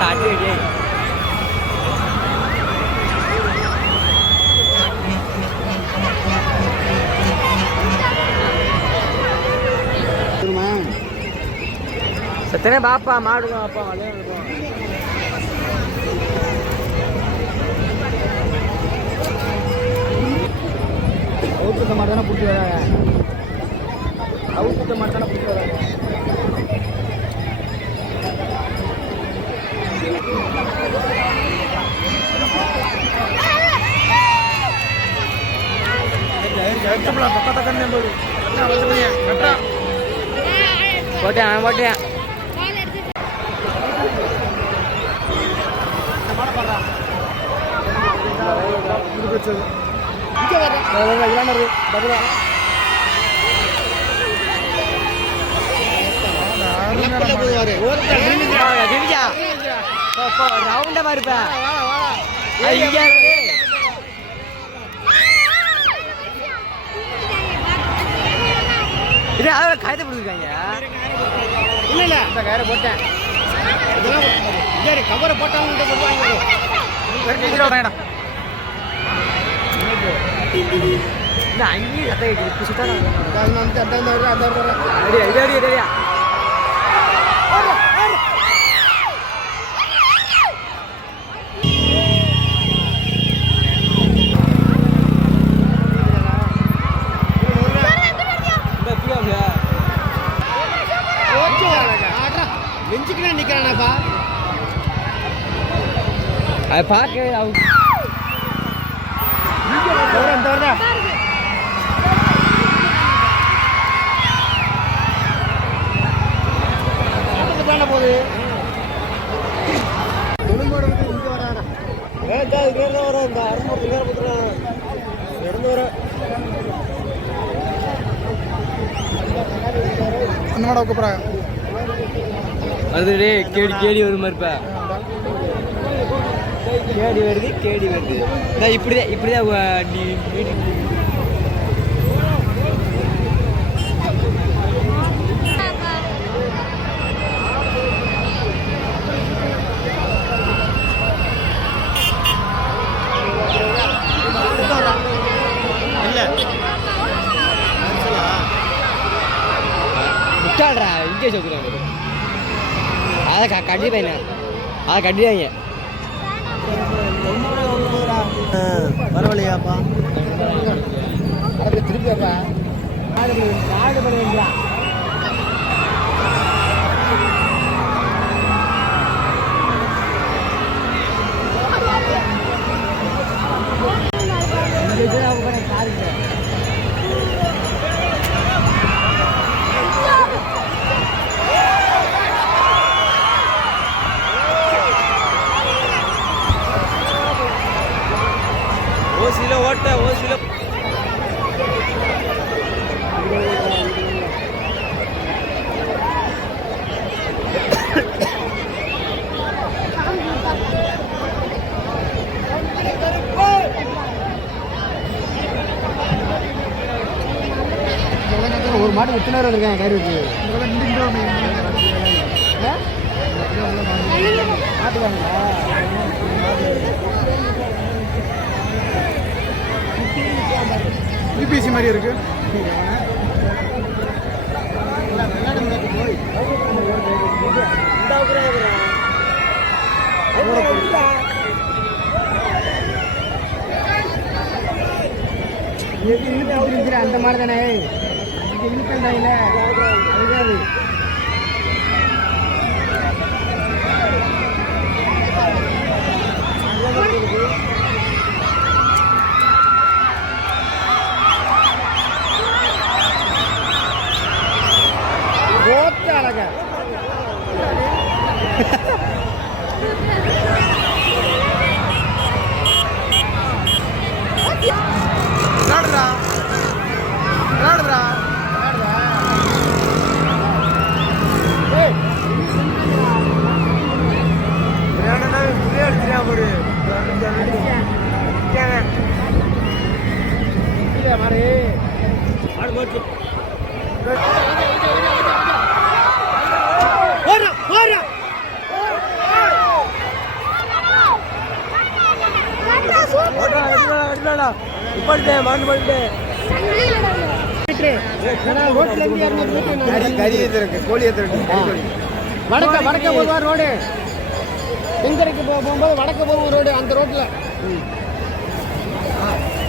காட்டு சத்தனே பாப்பா மாடுங்க அப்பா அதே இருக்கும். அவுத்துக்க மாட்டானே பிடிச்சி வராங்க. அவுத்துக்க மாட்டானே பிடிச்சி வராங்க. போட்டேன் போட்டேன் ரவுண்டா இருப்ப இது அதோட கயத்தை பிடிச்சிருக்காங்க. இல்ல இல்ல இந்த கயிறை போட்டேன் கவரை போட்டாலும் அங்கேயும் நெஞ்சுக்குன்னு நிக்கிறானாப்பா. அதை பார்க்க போகுது வர இந்த அரசு இறந்து வர அந்த மாட கூப்பிட்றாங்க. அது கேடி கேடி வரும் மாதிரிப்பா. கேடி வருது கேடி வருது. இப்படிதான் இப்படிதான் முட்டாள்றா இங்கே சொல்லுறாங்க. அதை கட்டி பையனா அதை கட்டிடுவாங்க. பரவாயில்லையாப்பா அதுக்கு திருப்பியாப்பா காடு பண்ண வேண்டியா. ஓசில ஓட்ட ஓசில ஒரு மாடு எத்தனை நேரம் இருக்காங்க கயிறு வச்சு மாட்டுக்காங்களா. பிபிசி மாதிரி இருக்கு. அந்த மாதிரி தானே இழுக்கண்டாயில அதுதான் போத்த அழக நாடுறா நாடுறா வடக்க போவார் ரோடு தென்கரைக்கு போகும்போது வடக்க போகும் ரோடு அந்த ரோட்ல.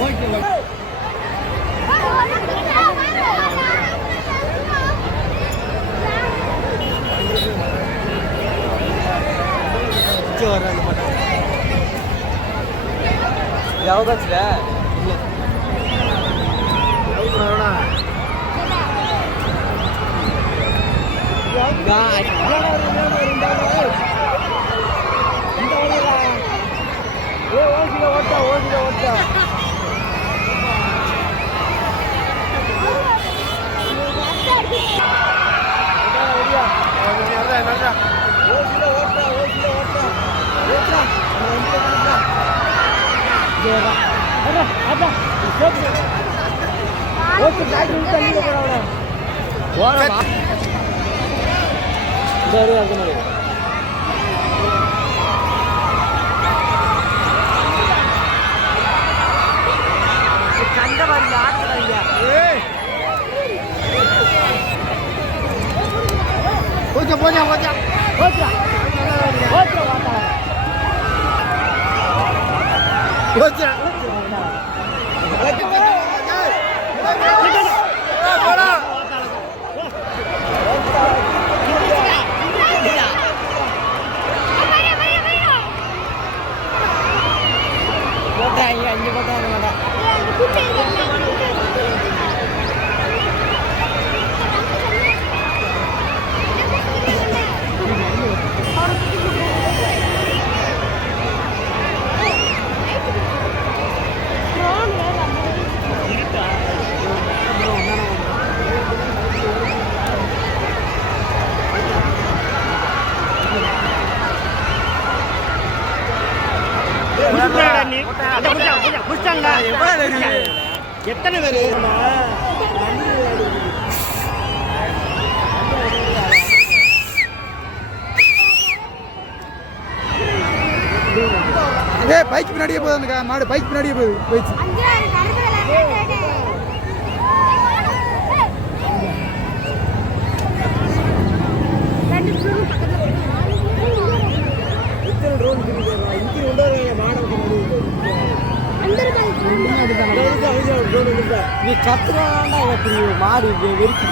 ஓகே வர்றாங்க மாட்டாங்க யாவதாச்சுல ஓட்டா எத்தனை பேரு பைக் பின்னாடியே போகுது மாடு பைக் பின்னாடியே போயிடுச்சு நீ சத்துறாண்டா எப்படி மாடு வெறிக்கு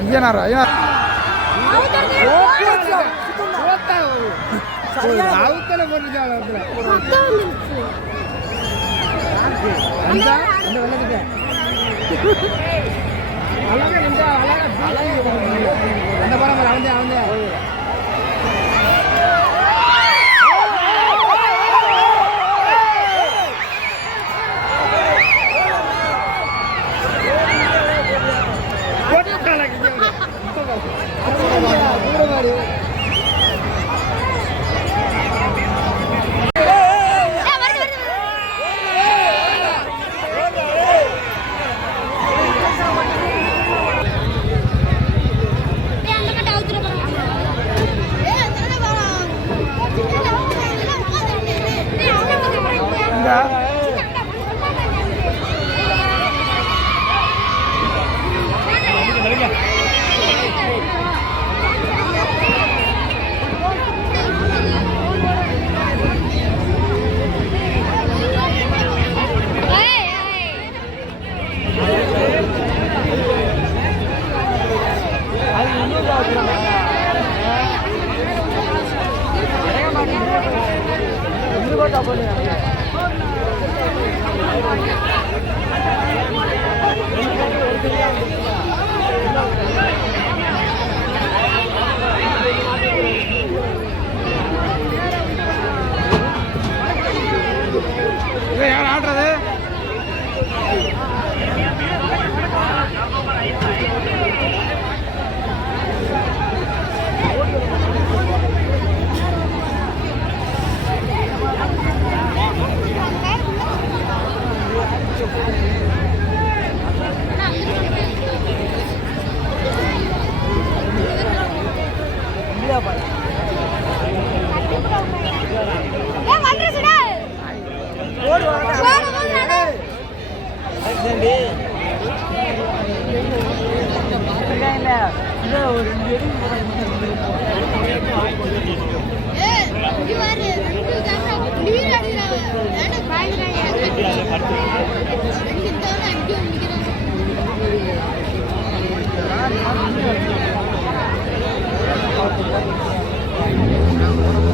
ஐயனாரா அவத்தல போட்டுட்டாங்க அந்த வெள்ளத்துக்கு அந்த பரம்பரை அவன் யார் ஆடுறது? Thank you.